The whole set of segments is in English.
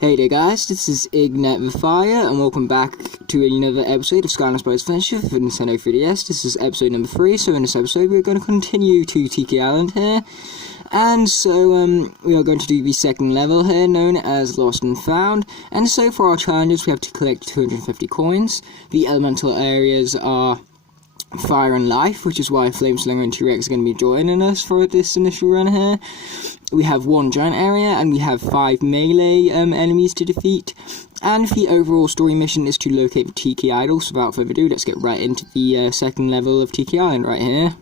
Hey there guys, this is Ignite the Fire, and welcome back to another episode of Skylanders Adventure for Nintendo 3DS. This is episode number 3, so in this episode we're going to continue to Tiki Island here. And so, we are going to do the second level here, known as Lost and Found. And so for our challenges, we have to collect 250 coins. The elemental areas are Fire and Life, which is why Flameslinger and T-Rex are going to be joining us for this initial run here. We have one giant area, and we have 5 melee enemies to defeat. And the overall story mission is to locate the Tiki Idol. So without further ado, let's get right into the second level of Tiki Island right here.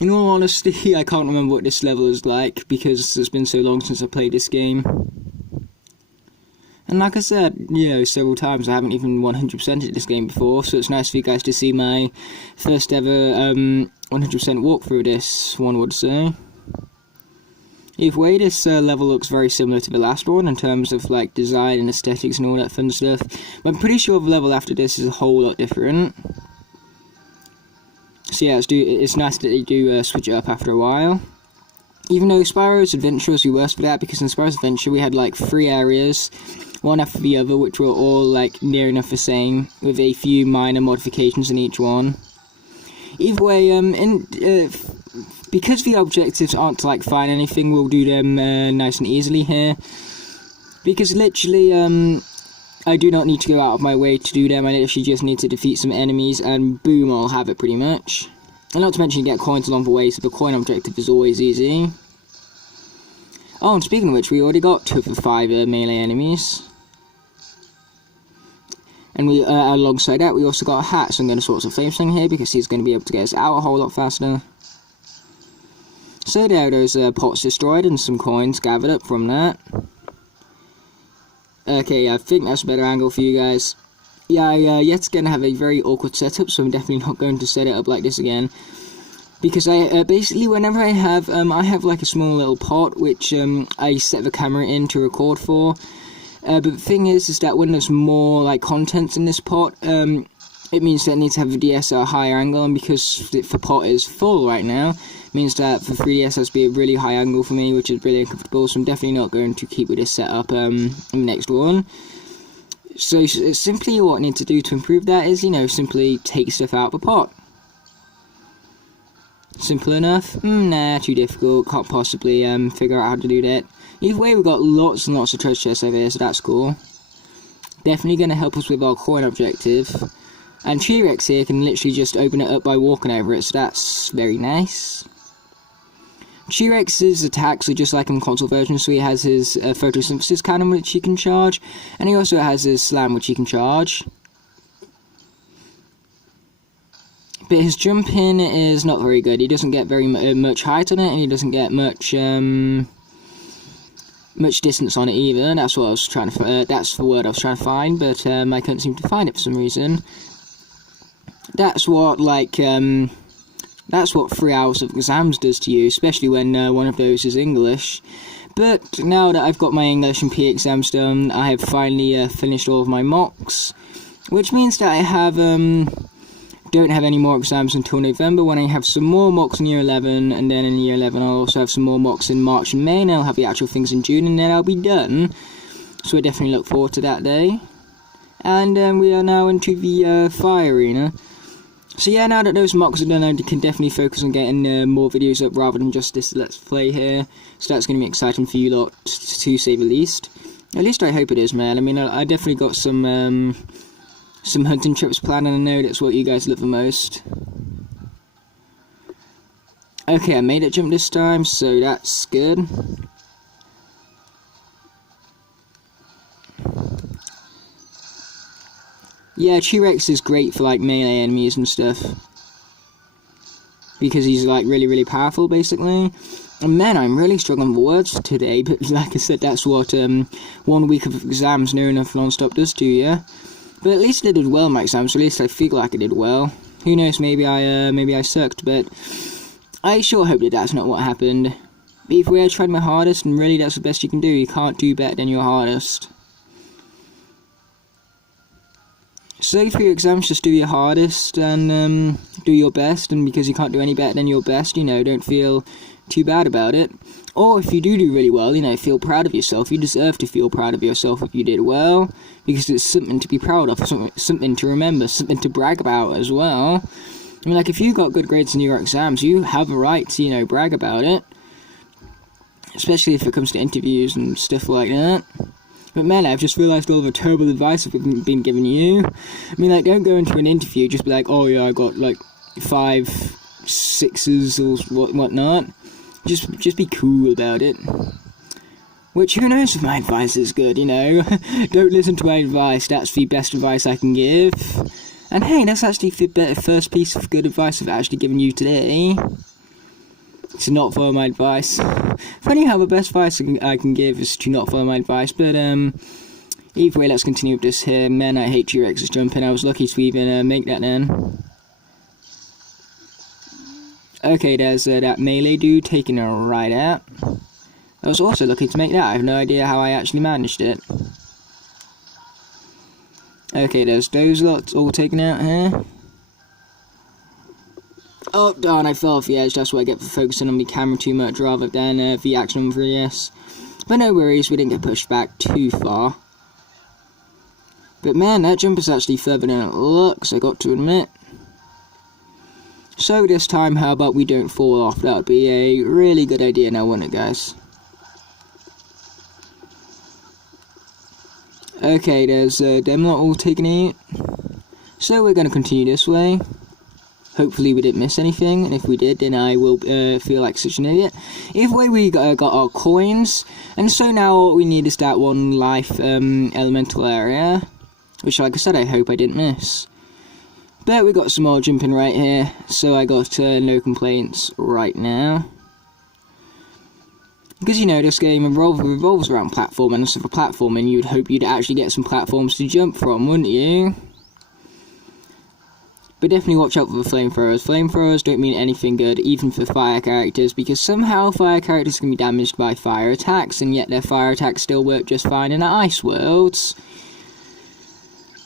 In all honesty, I can't remember what this level is like, because it's been so long since I played this game. And like I said, several times, I haven't even 100%ed this game before, so it's nice for you guys to see my first ever 100% walkthrough this, one would say. Either way, this level looks very similar to the last one in terms of like design and aesthetics and all that fun stuff. But I'm pretty sure the level after this is a whole lot different. So yeah, it's nice that they do switch it up after a while. Even though Spyro's Adventure was the worst for that, because in Spyro's Adventure we had like 3 areas, one after the other, which were all like near enough the same, with a few minor modifications in each one. Either way, because the objectives aren't to like find anything, we'll do them nice and easily here. Because literally, I do not need to go out of my way to do them. I literally just need to defeat some enemies, and boom, I'll have it pretty much. And not to mention, you get coins along the way, so the coin objective is always easy. Oh, and speaking of which, we already got 2 of the 5 melee enemies. And we, alongside that, we also got a hat, so I'm going to swap some Flameslinger here, because he's going to be able to get us out a whole lot faster. So there are those pots destroyed, and some coins gathered up from that. Okay, I think that's a better angle for you guys. Yeah, I yet again have a very awkward setup, so I'm definitely not going to set it up like this again. Because I, basically, whenever I have like a small little pot, which, I set the camera in to record for. But the thing is that when there's more, like, contents in this pot, it means that I need to have the DS at a higher angle, and because the pot is full right now, it means that the 3DS has to be a really high angle for me, which is really uncomfortable, so I'm definitely not going to keep with this setup, in the next one. So, simply what I need to do to improve that is, simply take stuff out of the pot. Simple enough? Nah, too difficult, can't possibly, figure out how to do that. Either way, we've got lots and lots of treasure chests over here, so that's cool. Definitely going to help us with our coin objective. And T-Rex here can literally just open it up by walking over it, so that's very nice. T-Rex's attacks are just like in the console version, so he has his photosynthesis cannon, which he can charge, and he also has his slam, which he can charge. But his jumping is not very good. He doesn't get very much height on it, and he doesn't get much distance on it either. That's what I was trying to. That's the word I was trying to find, but I couldn't seem to find it for some reason. That's what that's what 3 hours of exams does to you, especially when one of those is English. But now that I've got my English and PE exams done, I have finally finished all of my mocks, which means that I have don't have any more exams until November, when I have some more mocks in year 11, and then in year 11 I'll also have some more mocks in March and May, and I'll have the actual things in June, and then I'll be done. So I definitely look forward to that day. And we are now into the fire arena. So yeah, now that those mocks are done, I can definitely focus on getting more videos up rather than just this Let's Play here. So that's going to be exciting for you lot, to say the least. At least I hope it is, man. I mean, I definitely got some hunting trips planned, and I know that's what you guys love the most. Okay, I made it jump this time, so that's good. Yeah, T-Rex is great for like melee enemies and stuff, because he's like really powerful basically. And man, I'm really struggling with words today, but like I said, that's what 1 week of exams near enough non-stop does to you. But at least I did well in my exams, so at least I feel like I did well. Who knows, maybe I sucked, but I sure hope that that's not what happened. But either way, I tried my hardest, and really that's the best you can do. You can't do better than your hardest. So for your exams, just do your hardest, and do your best, and because you can't do any better than your best, don't feel too bad about it. Or if you do really well, you know, feel proud of yourself. You deserve to feel proud of yourself if you did well, because it's something to be proud of, something to remember, something to brag about as well. I mean, like, if you got good grades in your exams, you have a right to, you know, brag about it. Especially if it comes to interviews and stuff like that. But man, I've just realised all the terrible advice I've been giving you. I mean, like, don't go into an interview just be like, oh yeah, I got like 5 6s or whatnot. Just be cool about it. Which, who knows if my advice is good, you know? Don't listen to my advice, that's the best advice I can give. And hey, that's actually the first piece of good advice I've actually given you today. To not follow my advice. Funny how the best advice I can give is to not follow my advice, but either way, let's continue with this here. Man, I hate T-Rex's jumping. I was lucky to even make that then. Okay, there's that melee dude taking a right out. I was also lucky to make that. I have no idea how I actually managed it. Okay, there's those lots all taken out here. Oh darn, I fell off the edge. That's what I get for focusing on the camera too much rather than the action on 3DS. But no worries, we didn't get pushed back too far. But man, that jump is actually further than it looks, I got to admit. So this time, how about we don't fall off? That would be a really good idea now, wouldn't it, guys? Okay, there's them lot all taken out. So we're going to continue this way. Hopefully we didn't miss anything, and if we did, then I will feel like such an idiot. Either way, we got our coins, and so now all we need is that one life elemental area, which, like I said, I hope I didn't miss. But we got some more jumping right here, so I got no complaints right now. Because, you know, this game revolves around platforming, and so for platforming, you'd hope you'd actually get some platforms to jump from, wouldn't you? But definitely watch out for the flamethrowers. Flamethrowers don't mean anything good, even for fire characters, because somehow fire characters can be damaged by fire attacks, and yet their fire attacks still work just fine in the ice worlds.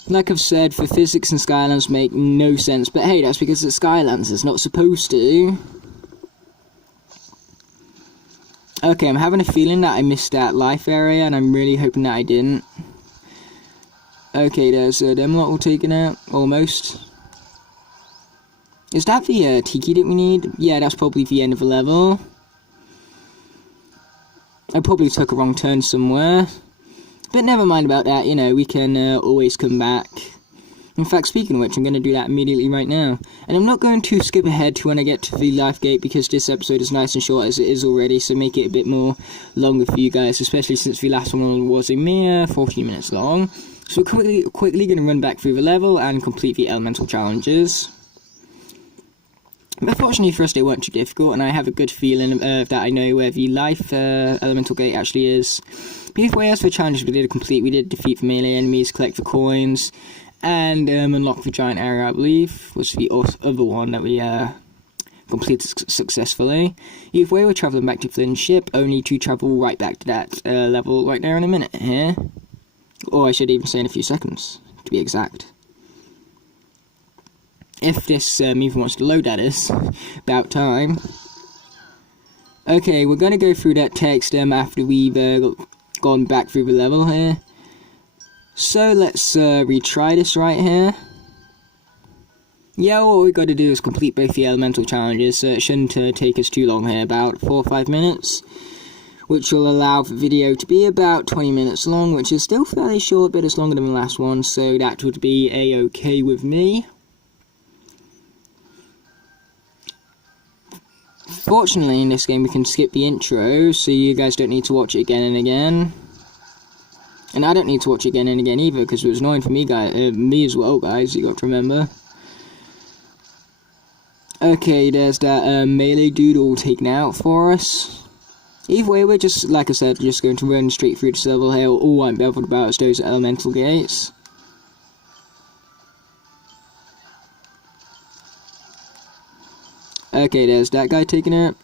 Like I've said, the physics in Skylanders make no sense, but hey, that's because it's Skylanders, it's not supposed to. Okay, I'm having a feeling that I missed that life area, and I'm really hoping that I didn't. Okay, there's them lot all taken out, almost. Is that the tiki that we need? Yeah, that's probably the end of the level. I probably took a wrong turn somewhere. But never mind about that, you know, we can always come back. In fact, speaking of which, I'm going to do that immediately right now. And I'm not going to skip ahead to when I get to the life gate, because this episode is nice and short as it is already, so make it a bit more longer for you guys, especially since the last one was a mere 14 minutes long. So we're quickly going to run back through the level and complete the elemental challenges. But fortunately for us, they weren't too difficult, and I have a good feeling that I know where the life elemental gate actually is. But either way, as for the challenges we did complete, we did defeat the melee enemies, collect the coins, and unlock the giant area, I believe, was the other one that we completed successfully. Either way, we're travelling back to Flynn's ship, only to travel right back to that level right there in a minute here. Or I should even say in a few seconds, to be exact. If this even wants to load, that is. About time. Okay, we're going to go through that text after we've gone back through the level here. So let's retry this right here. Yeah, what we've got to do is complete both the elemental challenges, so it shouldn't take us too long here, about 4 or 5 minutes. Which will allow the video to be about 20 minutes long, which is still fairly short, but it's longer than the last one, so that would be a-okay with me. Fortunately, in this game, we can skip the intro, so you guys don't need to watch it again and again. And I don't need to watch it again and again either, because it was annoying for me as well, guys, you got to remember. Okay, there's that melee dude all taken out for us. Either way, we're just, like I said, just going to run straight through this level here. All I'm bothered about is those elemental gates. Okay, there's that guy taking it.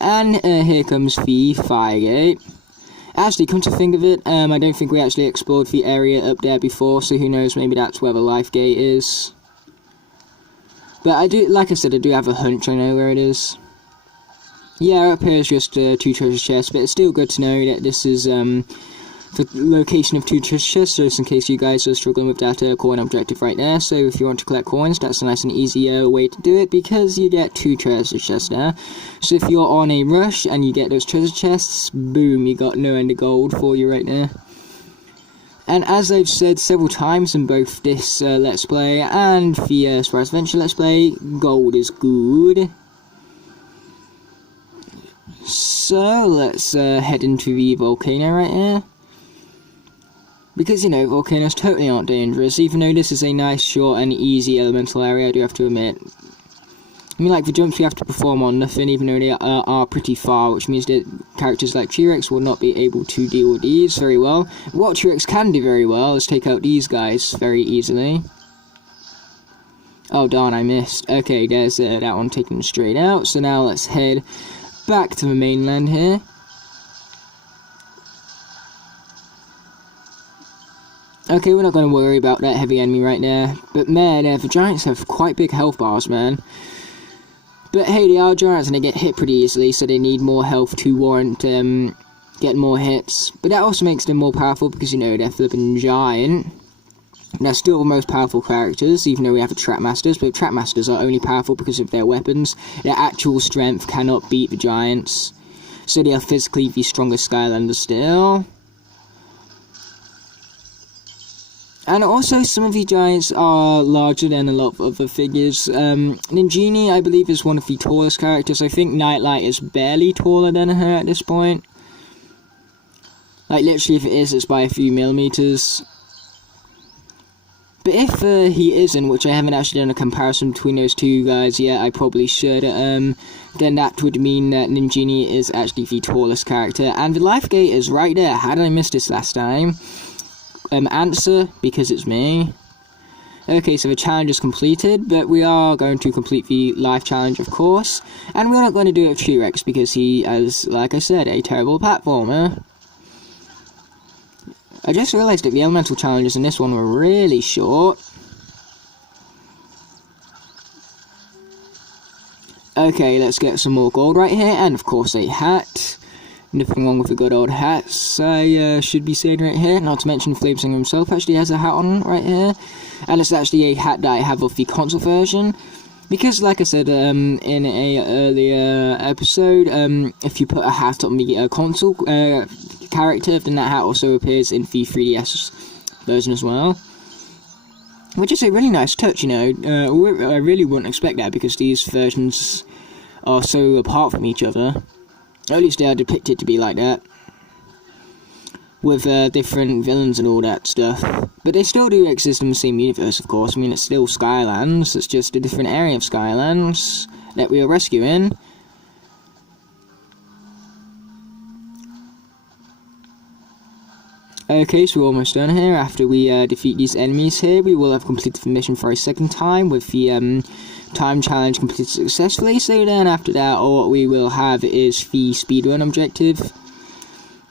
And here comes the fire gate. Actually, come to think of it, I don't think we actually explored the area up there before, so who knows, maybe that's where the life gate is. But I do, like I said, I do have a hunch I know where it is. Yeah, up here is just 2 treasure chests, but it's still good to know that this is the location of 2 treasure chests, just in case you guys are struggling with that coin objective right there. So if you want to collect coins, that's a nice and easy way to do it, because you get 2 treasure chests there. So if you're on a rush and you get those treasure chests, boom, you got no end of gold for you right there. And as I've said several times in both this Let's Play and the Surprise Adventure Let's Play, gold is good. So let's head into the volcano right here. Because, you know, volcanoes totally aren't dangerous, even though this is a nice, short and easy elemental area, I do have to admit. I mean, like, the jumps we have to perform on nothing, even though they are pretty far, which means that characters like T-Rex will not be able to deal with these very well. What T-Rex can do very well is take out these guys very easily. Oh, darn, I missed. Okay, there's that one taken straight out, so now let's head back to the mainland here. Okay, we're not going to worry about that heavy enemy right there. But man, the giants have quite big health bars, man. But hey, they are giants and they get hit pretty easily, so they need more health to warrant getting more hits. But that also makes them more powerful because, you know, they're flipping giant. They're still the most powerful characters, even though we have the Trap Masters. But Trap Masters are only powerful because of their weapons. Their actual strength cannot beat the giants. So they are physically the strongest Skylanders still. And also, some of the giants are larger than a lot of other figures. Ninjini, I believe, is one of the tallest characters. I think Nightlight is barely taller than her at this point. Like, literally, if it is, it's by a few millimeters. But if he isn't, which I haven't actually done a comparison between those two guys yet, I probably should, then that would mean that Ninjini is actually the tallest character. And the life gate is right there. How did I miss this last time? Answer, because it's me. Okay, so the challenge is completed, but we are going to complete the life challenge, of course. And we're not going to do it with T-Rex, because he is, like I said, a terrible platformer. I just realised that the elemental challenges in this one were really short. Okay, let's get some more gold right here, and of course a hat. Nothing wrong with the good old hats, I should be saying right here. Not to mention Flamesinger himself actually has a hat on right here. And it's actually a hat that I have of the console version. Because, like I said in a earlier episode, if you put a hat on the console character, then that hat also appears in the 3DS version as well. Which is a really nice touch, you know. I really wouldn't expect that because these versions are so apart from each other. At least they are depicted to be like that. With different villains and all that stuff. But they still do exist in the same universe, of course. I mean, it's still Skylands. It's just a different area of Skylands that we are rescuing. Okay, so we're almost done here. After we defeat these enemies here, we will have completed the mission for a second time with the time challenge completed successfully. So then after that, all we will have is the speedrun objective.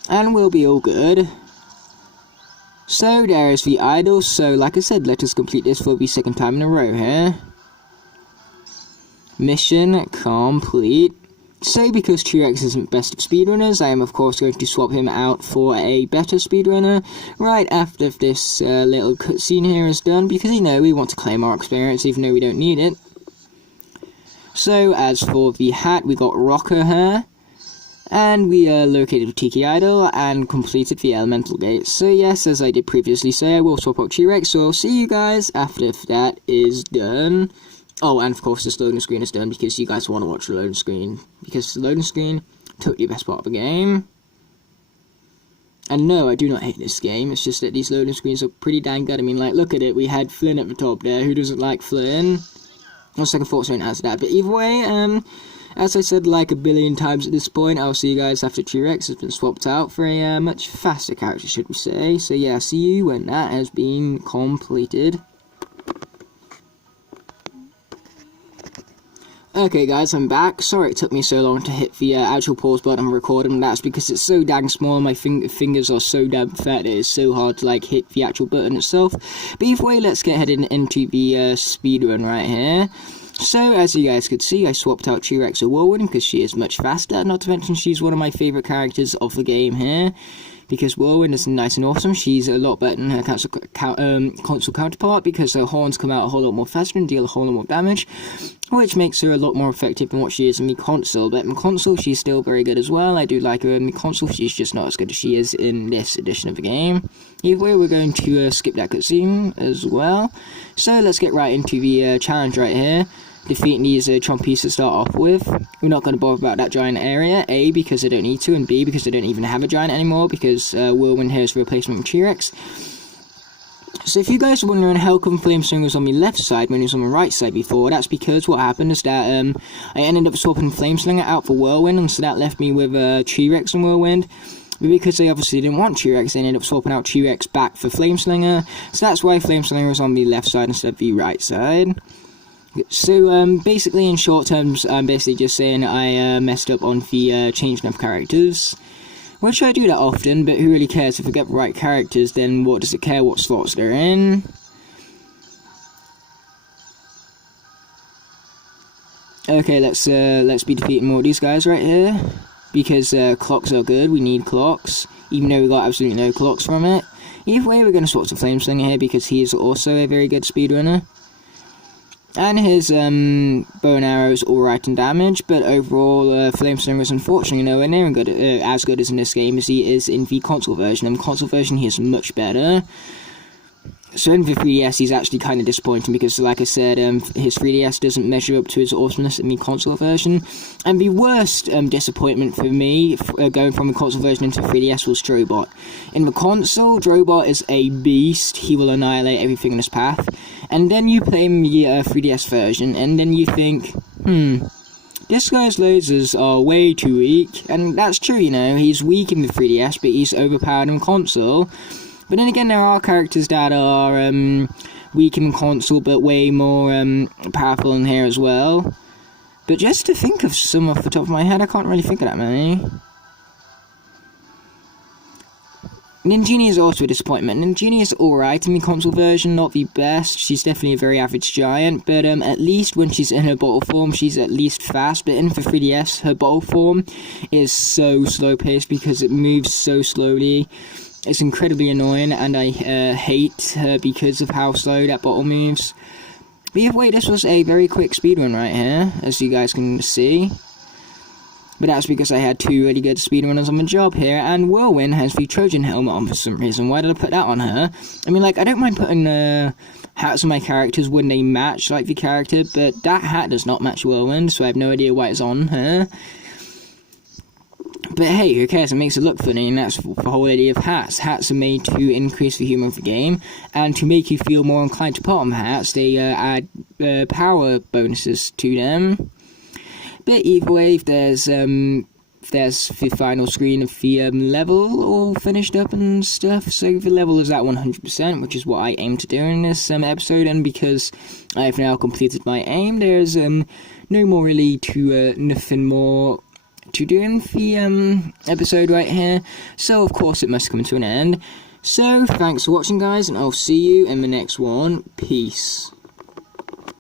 And we'll be all good. So there is the idol. So like I said, let us complete this for the second time in a row here. Mission complete. So because T-Rex isn't best of speedrunners, I am of course going to swap him out for a better speedrunner right after this little cutscene here is done, because you know we want to claim our experience even though we don't need it. So as for the hat, we got rocker hair, and we located the Tiki Idol and completed the elemental gate. So yes, as I did previously say, I will swap out T-Rex, so I'll see you guys after that is done. Oh, and of course this loading screen is done because you guys want to watch the loading screen. Because the loading screen, totally the best part of the game. And no, I do not hate this game, it's just that these loading screens are pretty dang good. I mean, like, look at it, we had Flynn at the top there, who doesn't like Flynn? No second thoughts don't answer that, but either way, as I said like a billion times at this point, I'll see you guys after T-Rex has been swapped out for a much faster character, should we say. So yeah, see you when that has been completed. Okay guys, I'm back. Sorry it took me so long to hit the actual pause button and record them. That's because it's so dang small, my fingers are so damn fat that it's so hard to like hit the actual button itself. But either way, let's get headed into the speedrun right here. So, as you guys could see, I swapped out T-Rex or Whirlwind because she is much faster, not to mention she's one of my favourite characters of the game here, because Whirlwind is nice and awesome. She's a lot better than her console counterpart, because her horns come out a whole lot more faster and deal a whole lot more damage, which makes her a lot more effective than what she is in the console. But in console, she's still very good as well. I do like her in the console, she's just not as good as she is in this edition of the game. Either way, we're going to skip that cutscene as well. So let's get right into the challenge right here. Defeating these chompies to start off with. We're not going to bother about that giant area, A, because I don't need to, and B, because I don't even have a giant anymore, because Whirlwind here is a replacement of T-Rex. So if you guys are wondering how come Flameslinger was on the left side when he was on the right side before, that's because what happened is that I ended up swapping Flameslinger out for Whirlwind, and so that left me with T-Rex and Whirlwind. But because they obviously didn't want T-Rex, they ended up swapping out T-Rex back for Flameslinger, so that's why Flameslinger was on the left side instead of the right side. So, basically, in short terms, I'm basically just saying I messed up on the changing of characters. Which I do that often, but who really cares? If I get the right characters, then what does it care what slots they're in? Okay, let's be defeating more of these guys right here. Because clocks are good, we need clocks. Even though we got absolutely no clocks from it. Either way, we're going to swap to Flameslinger here, because he is also a very good speedrunner. And his bow and arrow is alright in damage, but overall, Flameslinger is unfortunately nowhere near as good as in this game as he is in the console version. In the console version, he is much better. So in the 3DS, he's actually kind of disappointing because, like I said, his 3DS doesn't measure up to his awesomeness in the console version. And the worst disappointment for me, going from the console version into 3DS, was Drobot. In the console, Drobot is a beast. He will annihilate everything in his path. And then you play in the 3DS version, and then you think, this guy's lasers are way too weak. And that's true, you know, he's weak in the 3DS, but he's overpowered in console. But then again, there are characters that are weak in console, but way more powerful in here as well. But just to think of some off the top of my head, I can't really think of that many. Ninjini is also a disappointment. Ninjini is alright in the console version, not the best. She's definitely a very average giant, but at least when she's in her bottle form, she's at least fast. But in the 3DS, her bottle form is so slow-paced because it moves so slowly. It's incredibly annoying, and I hate her because of how slow that bottle moves. But either way, this was a very quick speedrun right here, as you guys can see. But that's because I had two really good speedrunners on the job here, and Whirlwind has the Trojan helmet on for some reason. Why did I put that on her? I mean, like, I don't mind putting hats on my characters when they match, like, the character, but that hat does not match Whirlwind, so I have no idea why it's on her. But hey, who cares? It makes it look funny, and that's the whole idea of hats. Hats are made to increase the humour of the game, and to make you feel more inclined to put on the hats, they add power bonuses to them. But either way, if there's the final screen of the level all finished up and stuff, so the level is at 100%, which is what I aim to do in this episode, and because I have now completed my aim, there's no more really nothing more to do in the episode right here, so of course it must come to an end. So thanks for watching, guys, and I'll see you in the next one. Peace.